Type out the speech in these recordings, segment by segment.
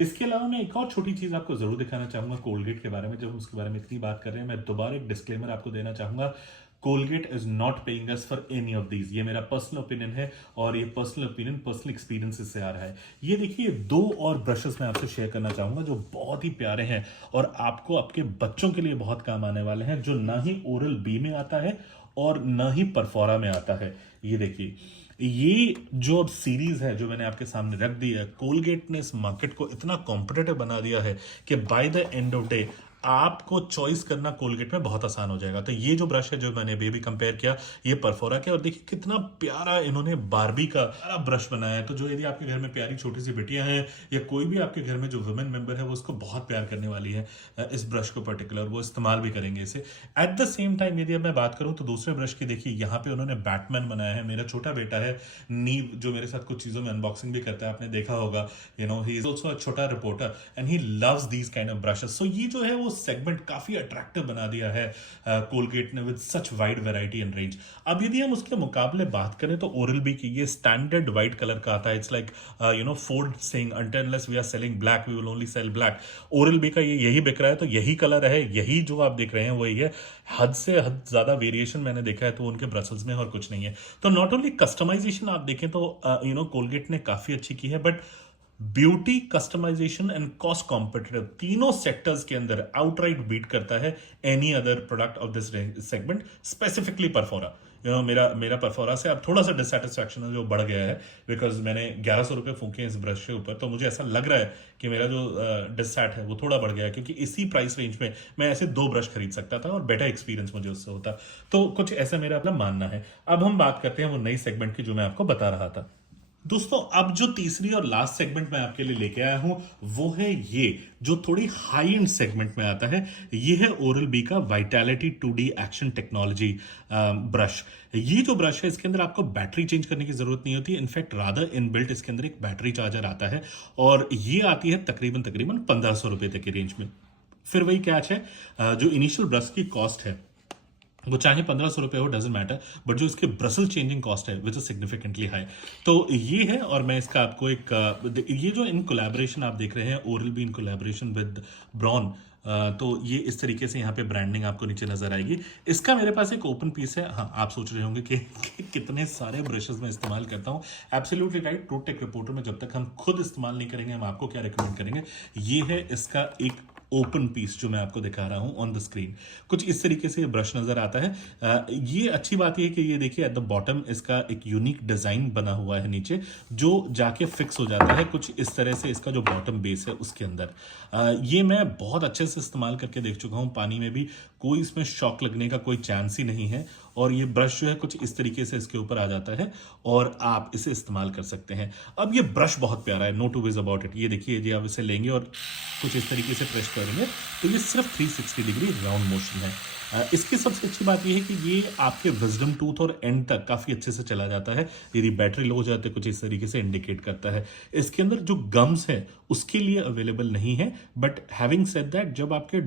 इसके अलावा मैं एक और छोटी चीज़ आपको ज़रूर दिखाना चाहूँगा कोलगेट के बारे में। जब हम उसके बारे में इतनी बात कर रहे हैं, मैं दोबारा एक डिस्क्लेमर आपको देना चाहूँगा। Colgate is not paying us for any of these. ये मेरा पर्सनल ओपिनियन है और ये पर्सनल ओपिनियन पर्सनल एक्सपीरियंसेस से आ रहा है। ये देखिए, 2 और ब्रशेस मैं आपसे शेयर करना चाहूँगा जो बहुत ही प्यारे हैं और आपको आपके बच्चों के लिए बहुत काम आने वाले हैं, जो ना ही ओरल बी में आता है और ना ही परफोरा में आता है। ये देखिए, ये जो अब सीरीज है जो मैंने आपके सामने रख दी है, कोलगेट ने इस मार्केट को इतना कॉम्पिटिटिव बना दिया है कि bye the end of day आपको चॉइस करना कोलगेट में बहुत आसान हो जाएगा। तो ये जो ब्रश है जो मैंने अभी भी कंपेयर किया, ये परफोरा के, और देखिए कितना प्यारा इन्होंने बारबी का ब्रश बनाया है। तो जो यदि आपके घर में प्यारी छोटी सी बिटियां हैं या कोई भी आपके घर में जो वुमेन मेंबर है, वो उसको बहुत प्यार करने वाली है इस ब्रश को पर्टिकुलर, वो इस्तेमाल भी करेंगे इसे। एट द सेम टाइम यदि अब मैं बात करूं तो दूसरे ब्रश की, देखिए यहाँ पे उन्होंने बैटमैन बनाया है। मेरा छोटा बेटा है नीव, जो मेरे साथ कुछ चीजों में अनबॉक्सिंग भी करता है, आपने देखा होगा। ही इज ऑल्सो अ छोटा reporter and he loves these kind of brushes. So ये जो है वो सेगमेंट काफी अट्रैक्टिव बना दिया है कोलगेट ने with such wide variety and range. अब यदि हम उसके मुकाबले बात करें तो ओरल बी की ये स्टैंडर्ड व्हाइट कलर का आता है। It's like Ford saying until unless we are selling black we will only sell black. Oral B का ये यही बिक रहा है, तो यही कलर है, यही जो आप देख रहे हैं वही है। हद से हद ज्यादा वेरिएशन मैंने देखा है तो उनके ब्रसल्स में और कुछ नहीं है। तो नॉट ओनली कस्टमाइजेशन आप देखें तो कोलगेट ने काफी अच्छी की है, but beauty, customization and cost competitive, तीनों सेक्टर्स के अंदर आउटराइट बीट करता है any other product of this segment, specifically Perfora. मेरा मेरा परफोरा से अब थोड़ा सा डिससेटिस्फैक्शन है जो बढ़ गया है, बिकॉज मैंने 1100 रुपये फूके इस ब्रश के ऊपर। तो मुझे ऐसा लग रहा है कि मेरा जो डिससेट है वो थोड़ा बढ़ गया है, क्योंकि इसी प्राइस रेंज में मैं ऐसे 2 ब्रश खरीद सकता था और बेटर एक्सपीरियंस मुझे उससे होता। तो कुछ ऐसा मेरा अपना मानना है। अब हम बात करते हैं वो नई सेगमेंट की जो मैं आपको बता रहा था। दोस्तों, अब जो तीसरी और लास्ट सेगमेंट मैं आपके लिए लेके आया हूं वो है ये, जो थोड़ी हाई एंड सेगमेंट में आता है। ये है ओरल बी का vitality 2D action technology brush. ये जो ब्रश है इसके अंदर आपको बैटरी चेंज करने की जरूरत नहीं होती। इनफैक्ट रादर इनबिल्ट इसके अंदर एक बैटरी चार्जर आता है और ये आती है तकरीबन तकरीबन 1500 रुपए तक की रेंज में। फिर वही कैच है, जो इनिशियल ब्रश की कॉस्ट है वो चाहे 1500 रुपये हो, डजेंट मैटर, बट जो इसके ब्रसल चेंजिंग कॉस्ट है विच इज सिग्निफिकेंटली हाई। तो ये है, और मैं इसका आपको एक ये जो इन कोलैबोरेशन आप देख रहे हैं, Oral B in collaboration with Braun, तो ये इस तरीके से यहाँ पे ब्रांडिंग आपको नीचे नजर आएगी। इसका मेरे पास एक ओपन पीस है। हाँ, आप सोच रहे होंगे कि कितने सारे ब्रशेस मैं इस्तेमाल करता हूँ। Absolutely right. True tech reporter में जब तक हम खुद इस्तेमाल नहीं करेंगे, हम आपको क्या रिकमेंड करेंगे। ये है इसका एक ओपन पीस जो मैं आपको दिखा रहा हूं ऑन द स्क्रीन। कुछ इस तरीके से ये ब्रश नजर आता है। ये अच्छी बात ये है कि ये देखिए एट द बॉटम इसका एक यूनिक डिजाइन बना हुआ है नीचे, जो जाके फिक्स हो जाता है कुछ इस तरह से। इसका जो बॉटम बेस है उसके अंदर ये मैं बहुत अच्छे से इस्तेमाल करके देख चुका हूं, पानी में भी कोई इसमें शॉक लगने का कोई चांस ही नहीं है। और ये ब्रश जो है कुछ इस तरीके से इसके ऊपर आ जाता है और आप इसे इस्तेमाल कर सकते हैं। अब ये ब्रश बहुत प्यारा है, no two ways about it. ये देखिए, यदि आप इसे लेंगे और कुछ इस तरीके से प्रेस करेंगे तो ये सिर्फ 360 डिग्री राउंड मोशन है। इसकी सबसे अच्छी बात यह है कि ये आपके विजडम टूथ और एंड तक काफी अच्छे से चला जाता है। यदि बैटरी लो हो जाते कुछ इस तरीके से इंडिकेट करता है। इसके अंदर जो गम्स है उसके लिए अवेलेबल नहीं है, बट हैविंग सेड दैट, जब आपके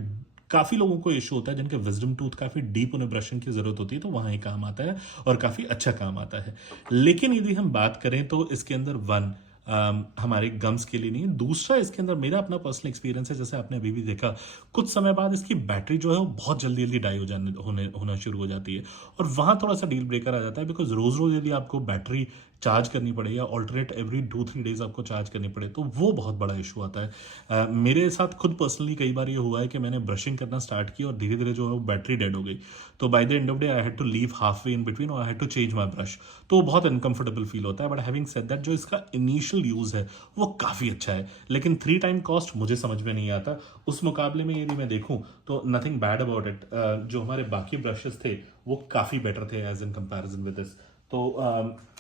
काफी लोगों को इशू होता है जिनके विजडम टूथ काफी डीप, उन्हें ब्रशिंग की जरूरत होती है, तो वहां ही काम आता है और काफी अच्छा काम आता है। लेकिन यदि हम बात करें तो इसके अंदर हमारे गम्स के लिए नहीं है। दूसरा, इसके अंदर मेरा अपना पर्सनल एक्सपीरियंस है, जैसे आपने अभी भी देखा, कुछ समय बाद इसकी बैटरी जो है वो बहुत जल्दी जल्दी डाई होना शुरू हो जाती है। और वहां थोड़ा सा डील ब्रेकर आ जाता है, बिकॉज रोज रोज यदि आपको बैटरी चार्ज करनी पड़े या ऑल्टरनेट एवरी 2-3 डेज आपको चार्ज करनी पड़े तो वो बहुत बड़ा इशू आता है। मेरे साथ खुद पर्सनली कई बार ये हुआ है कि मैंने ब्रशिंग करना स्टार्ट किया और धीरे धीरे जो है वो बैटरी डेड हो गई। तो by the end of day I had to leave half way in between और I had to change my brush. तो बहुत अनकंफर्टेबल फील होता है। बट हैविंग सेड दैट, जो इसका इनिशियल यूज है वो काफी अच्छा है, लेकिन 3 टाइम कॉस्ट मुझे समझ में नहीं आता। उस मुकाबले में यदि मैं देखूं तो नथिंग बैड अबाउट इट। जो हमारे बाकी ब्रशेस थे वो काफी बेटर थे as in comparison with this. तो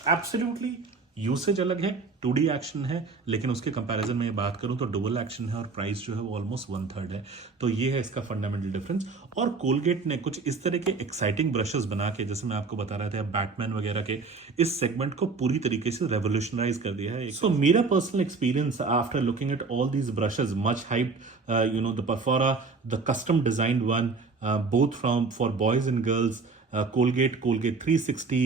एब्सोल्युटली यूसेज अलग है, 2D एक्शन है, लेकिन उसके कंपैरिजन में बात करूं तो डुअल एक्शन है और प्राइस जो है वो ऑलमोस्ट 1/3 है। तो ये है इसका फंडामेंटल डिफरेंस। और कोलगेट ने कुछ इस तरह के एक्साइटिंग ब्रशेस बना के, जैसे मैं आपको बता रहा था बैटमैन वगैरह के, इस सेगमेंट को पूरी तरीके से रेवोल्यूशनराइज कर दिया है। सो मेरा personal experience after looking at all these brushes, much hyped, the Perfora, the custom designed one, both from for boys and girls, Colgate 360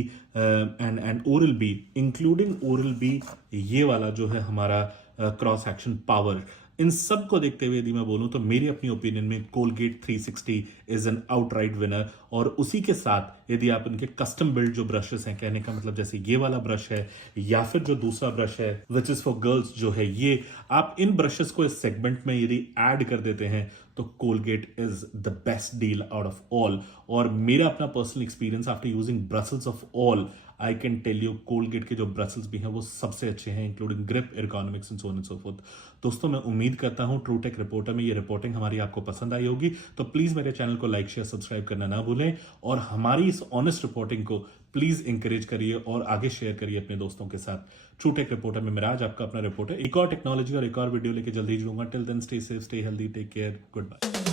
and Oral B, including Oral B, ये वाला जो है हमारा cross action power, इन सब को देखते हुए यदि मैं बोलूं तो मेरी अपनी ओपिनियन में Colgate 360 is an outright winner. और उसी के साथ यदि आप उनके कस्टम बिल्ड जो ब्रशेस हैं, कहने का मतलब जैसे ये वाला ब्रश है या फिर जो दूसरा ब्रश है विच इज फॉर गर्ल्स जो है, ये आप इन ब्रशेस को इस सेगमेंट में यदि ऐड कर देते हैं तो Colgate is the best deal out of all. और मेरा अपना personal experience after using bristles of all, I can tell you Colgate के जो ब्रसल्स भी हैं वो सबसे अच्छे हैं, including grip, ergonomics and so on and so forth. दोस्तों मैं उम्मीद करता हूं ट्रू टेक रिपोर्टर में ये रिपोर्टिंग हमारी आपको पसंद आई होगी, तो प्लीज मेरे चैनल को लाइक शेयर सब्सक्राइब करना ना भूलें और हमारी इस ऑनेस्ट रिपोर्टिंग को प्लीज इंकरेज करिए और आगे शेयर करिए अपने दोस्तों के साथ। ट्रू टेक रिपोर्टर में मेरा आज आपका अपना रिपोर्टर एक और टेक्नोलॉजी और एक और वीडियो लेके जल्दी जुड़ूंगा। Till then stay safe, stay healthy, take care, good bye.